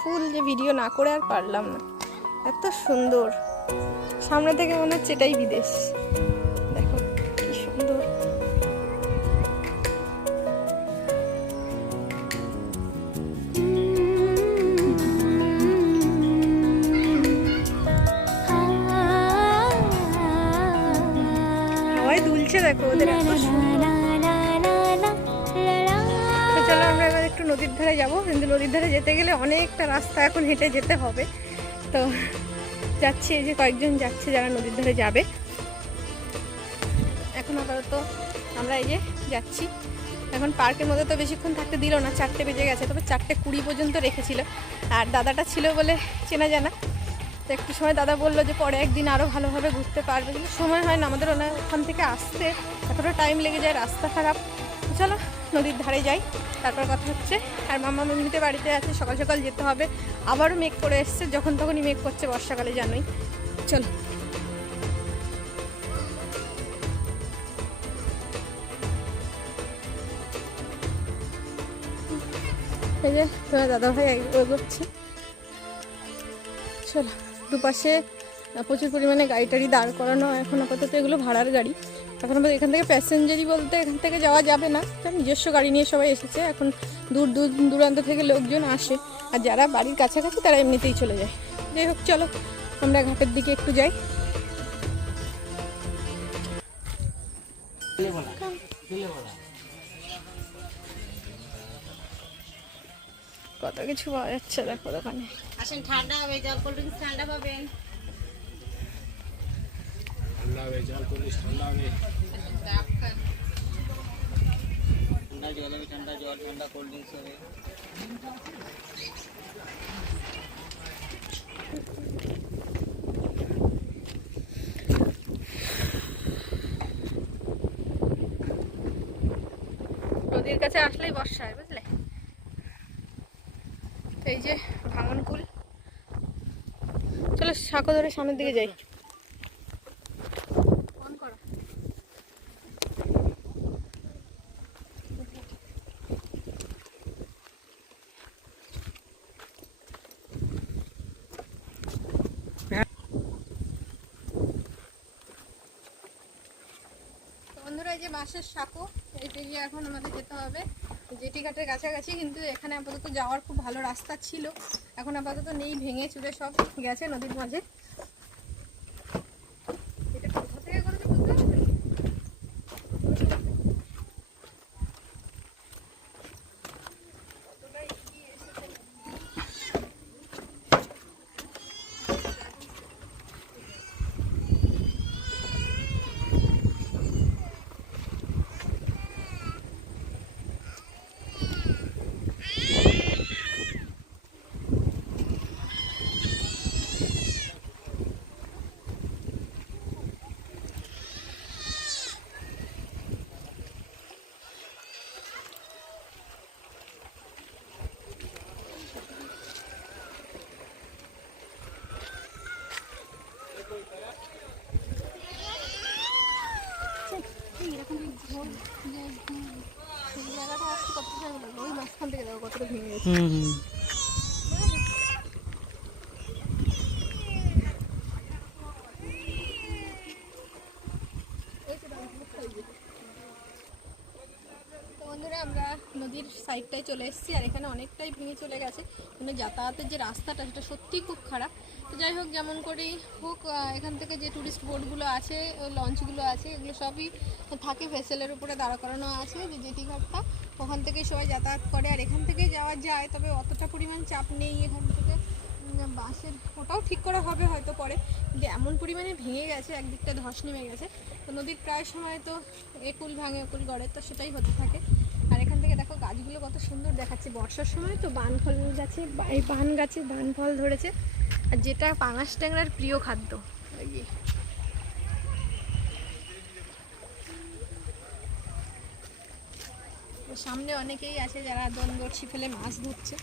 ফুল যে ভিডিও না করে আর পারলাম না। এত সুন্দর। সামনে থেকে মনে হচ্ছে এটাই বিদেশ। দেখো, কি সুন্দর। হাওয়ায় দুলছে দেখো ওদের ধারে যাব। কিন্তু নদীর ধারে যেতে গেলে অনেকটা রাস্তা এখন হেঁটে যেতে হবে। তো যাচ্ছি, এই যে কয়েকজন যাচ্ছে যারা নদীর ধারে যাবে। এখন আপাতত আমরা এই যে যাচ্ছি। এখন পার্কের মধ্যে তো বেশিক্ষণ থাকতে দিল না, চারটে বেজে গেছে, তবে চারটে কুড়ি পর্যন্ত রেখেছিল। আর দাদাটা ছিল বলে চেনা জানা। তো একটু সময় দাদা বলল যে পরে একদিন আরও ভালোভাবে ঘুরতে পারবে। কিন্তু সময় হয় না, আমাদের ওনার ওখান থেকে আসতে। এতটা টাইম লেগে যায়, রাস্তা খারাপ। চলো, নদীর ধারে যাই। তারপর কথা হচ্ছে, আর মামা এমনিতে বাড়িতে আছে, সকাল সকাল যেতে হবে। আবারও মেঘ করে এসছে, যখন তখনই মেঘ করছে বর্ষাকালে, জানোই। চলো। এই যে, তোমার দাদা ভাই চলো, দুপাশে প্রচুর পরিমাণে গাড়ি টাড়ি দাঁড় করানো, এখন আপাতত এগুলো ভাড়ার গাড়ি। এখন আমাদের এখান থেকে প্যাসেঞ্জারই বলতে এখান থেকে যাওয়া যাবে না। কারণ নিজস্ব গাড়ি নিয়ে সবাই এসেছে, এখন দূর দূর দূরান্ত থেকে লোকজন আসে। আর যারা বাড়ির কাছাকাছি, তারা এমনিতেই চলে যায়। যাই হোক, চলো, আমরা ঘাটের দিকে একটু যাই। কত কিছু পাওয়া যাচ্ছে দেখো দোকানে। আসেন, ঠান্ডা হবে, জল, কোল্ড ড্রিঙ্কস ঠান্ডা পাবেন। ঠান্ডা জল হবে ঠান্ডা জল ঠান্ডা কোল্ড ড্রিঙ্কস হবে। নদীর কাছে আসলেই বর্ষা হয় বুঝলে? এই যে ভাঙন কুল চলো সাঁকো ধরে সামনের দিকে যাই। যে বাঁশের সাঁকো এতে গিয়ে এখন আমাদের যেতে হবে। জেটি ঘাটের কাছাকাছি, কিন্তু এখানে আপাতত যাওয়ার খুব ভালো রাস্তা ছিল। এখন আপাতত নেই, ভেঙে চুড়ে সব গেছে নদীর মাঝে এটা কোথা থেকে করেছে বুঝতে পারছ? কতটা এগিয়ে এসেছে। সেই জায়গাটা আসতে কত টাইম লাগল ওই মাঝখান থেকে দেখো কতটা ভেঙে গেছে। আমরা নদীর সাইডটায় চলে এসেছি আর এখানে অনেকটাই ভেঙে চলে গেছে। মানে যাতায়াতের যে রাস্তাটা সেটা সত্যিই খুব খারাপ। তো যাই হোক যেমন করেই হোক এখান থেকে যে টুরিস্ট বোটগুলো আছে লঞ্চগুলো আছে এগুলো সবই থাকে ভেসেলের উপরে দাঁড়া করানো আছে যে জেটি ঘাটটা ওখান থেকেই সবাই যাতায়াত করে। আর এখান থেকে যাওয়া যায়, তবে অতটা পরিমাণ চাপ নেই। এখান থেকে বাসের ওটাও ঠিক করা হবে হয়তো পরে। কিন্তু এমন পরিমাণে ভেঙে গেছে, একদিকটা ধস নেমে গেছে। তো নদীর প্রায় সময় তো একুল ভাঙে একুল গড়ে, তো সেটাই হতে থাকে। আর এখান থেকে দেখো গাছগুলো কত সুন্দর দেখাচ্ছে। বর্ষার সময় তো বান ফল গাছে এই বান গাছে বান ফল ধরেছে। আর যেটা পাঙাশ ট্যাংরার প্রিয় খাদ্য এই যে। তো সামনে অনেকেই আছে যারা দন বড়শি ফেলে মাছ ধরছে।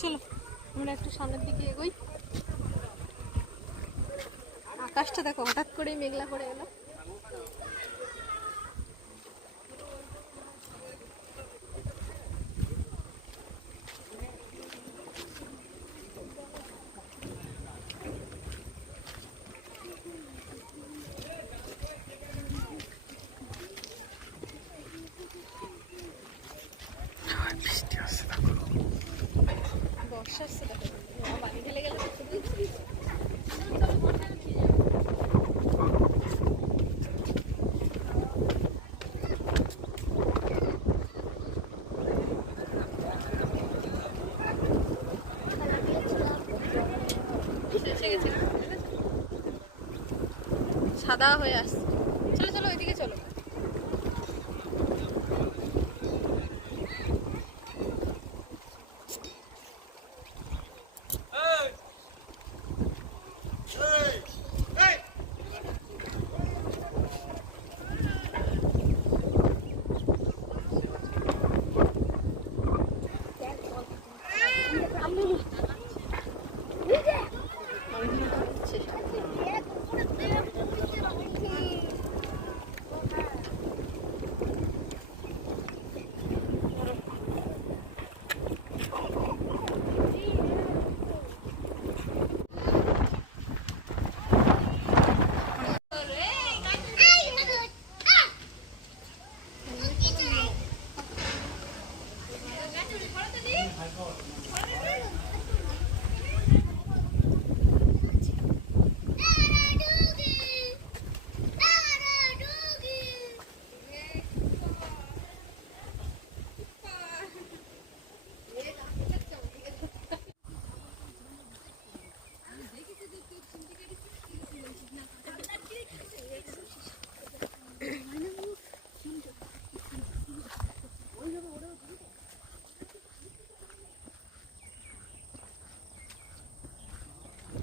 চলো, আমরা একটু সামনের দিকে এগোই। আকাশটা দেখো, হঠাৎ করেই মেঘলা করে এলো বর্ষা আসছে দেখো বাবা, বাড়ি ঢেলে গেলে তো খুবই এসে গেছে সাদা হয়ে আসছে। চলো চলো ওইদিকে চলো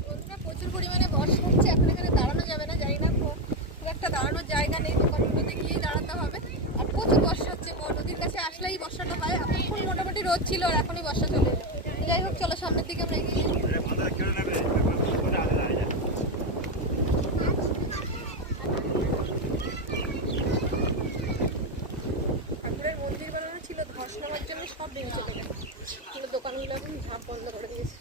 বন্ধুরা প্রচুর পরিমাণে বর্ষা হচ্ছে এখন এখানে দাঁড়ানো যাবে না জানি না খুব খুব একটা দাঁড়ানোর জায়গা নেই দোকানগুলোতে গিয়েই দাঁড়াতে হবে আর প্রচুর বর্ষা হচ্ছে ও নদীর কাছে আসলেই বর্ষাটা হয়। এখন মোটামুটি রোদ ছিল আর এখনই বর্ষা চলে যাই হোক, চলো সামনের দিকে আমরা এগিয়ে যাই। ঠাকুরের মন্দির বানানো ছিল ধস নামার জন্য সব ভেঙে চলে গেছে কিন্তু দোকানগুলো এখন ঝাঁপ বন্ধ করে দিয়েছে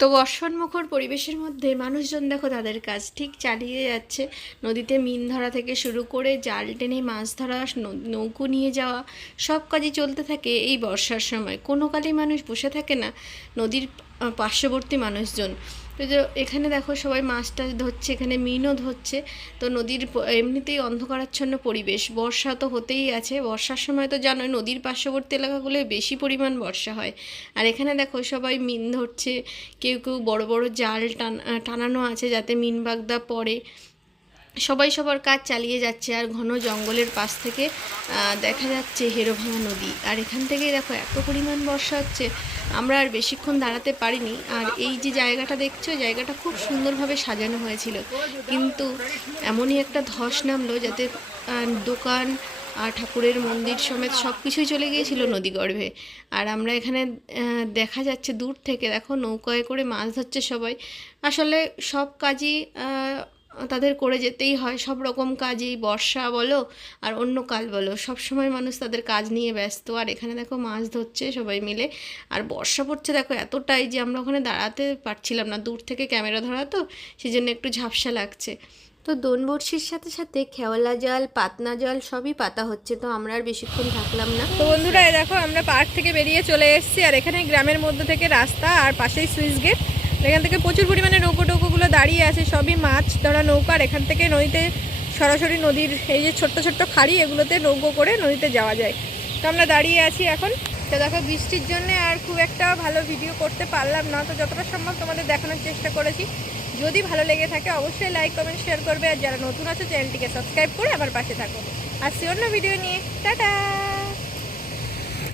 তো বর্ষণমুখর পরিবেশের মধ্যে মানুষজন দেখো তাদের কাজ ঠিক চালিয়ে যাচ্ছে। নদীতে মিন ধরা থেকে শুরু করে জাল টেনে মাছ ধরা নৌকো নিয়ে যাওয়া, সব কাজই চলতে থাকে এই বর্ষার সময়। কোনো কালেই মানুষ বসে থাকে না। নদীর পার্শ্ববর্তী মানুষজন। তো যে এখানে দেখো সবাই মাছ টাছ ধরছে, এখানে মিনও ধরছে। তো নদীর এমনিতেই অন্ধকারাচ্ছন্ন পরিবেশ। বর্ষা তো হতেই আছে। বর্ষার সময় তো জানোই নদীর পার্শ্ববর্তী এলাকাগুলোয় বেশি পরিমাণ বর্ষা হয়। আর এখানে দেখো সবাই মিন ধরছে। কেউ কেউ বড় বড় জাল টান টানানো আছে যাতে মিন বাগদা পড়ে। সবাই সবার কাজ চালিয়ে যাচ্ছে আর ঘন জঙ্গলের পাশ থেকে দেখা যাচ্ছে হেরোভাঙা নদী। আর এখান থেকেই দেখো এত পরিমাণ বর্ষা হচ্ছে, আমরা আর বেশিক্ষণ দাঁড়াতে পারিনি। আর এই যে জায়গাটা দেখছ, জায়গাটা খুব সুন্দরভাবে সাজানো হয়েছিল। কিন্তু এমনই একটা ধস নামলো যাতে দোকান আর ঠাকুরের মন্দির সমেত সব কিছুই চলে গিয়েছিল নদীগর্ভে আর আমরা এখানে দেখা যাচ্ছে দূর থেকে, দেখো নৌকায় করে মাছ ধরছে সবাই। আসলে সব কাজই তাদের করে যেতেই হয়। সব রকম কাজই, বর্ষা বলো আর অন্য কাল বলো। সব সময় মানুষ তাদের কাজ নিয়ে ব্যস্ত। আর এখানে দেখো মাছ ধরছে সবাই মিলে। আর বর্ষা পড়ছে দেখো এতটাই যে আমরা ওখানে দাঁড়াতে পারছিলাম না। দূর থেকে ক্যামেরা ধরা তো সেই জন্য একটু ঝাপসা লাগছে। তো দোন বড়শির সাথে সাথে খেওয়ালা জল, পাতনা জল সবই পাতা হচ্ছে। তো আমরা আর বেশিক্ষণ থাকলাম না। তো বন্ধুরা দেখো আমরা পার্ক থেকে বেরিয়ে চলে এসেছি। আর এখানে গ্রামের মধ্যে থেকে রাস্তা আর পাশেই সুইচ গেট। এখান থেকে প্রচুর পরিমাণে নৌকো টৌকোগুলো দাঁড়িয়ে আছে, সবই মাছ, ধরা নৌকা আর এখান থেকে নদীতে সরাসরি নদীর এই যে ছোট্ট ছোট্ট খাড়ি, এগুলোতে নৌকো করে নদীতে যাওয়া যায়। তো আমরা দাঁড়িয়ে আছি এখন। তো দেখো বৃষ্টির জন্য আর খুব একটা ভালো ভিডিও করতে পারলাম না। তো যতটা সম্ভব তোমাদের দেখানোর চেষ্টা করেছি। যদি ভালো লেগে থাকে অবশ্যই লাইক কমেন্ট শেয়ার করবে। আর যারা নতুন আছে, চ্যানেলটিকে সাবস্ক্রাইব করে আমার পাশে থাকো। আসছি অন্য ভিডিও নিয়ে। টাটা!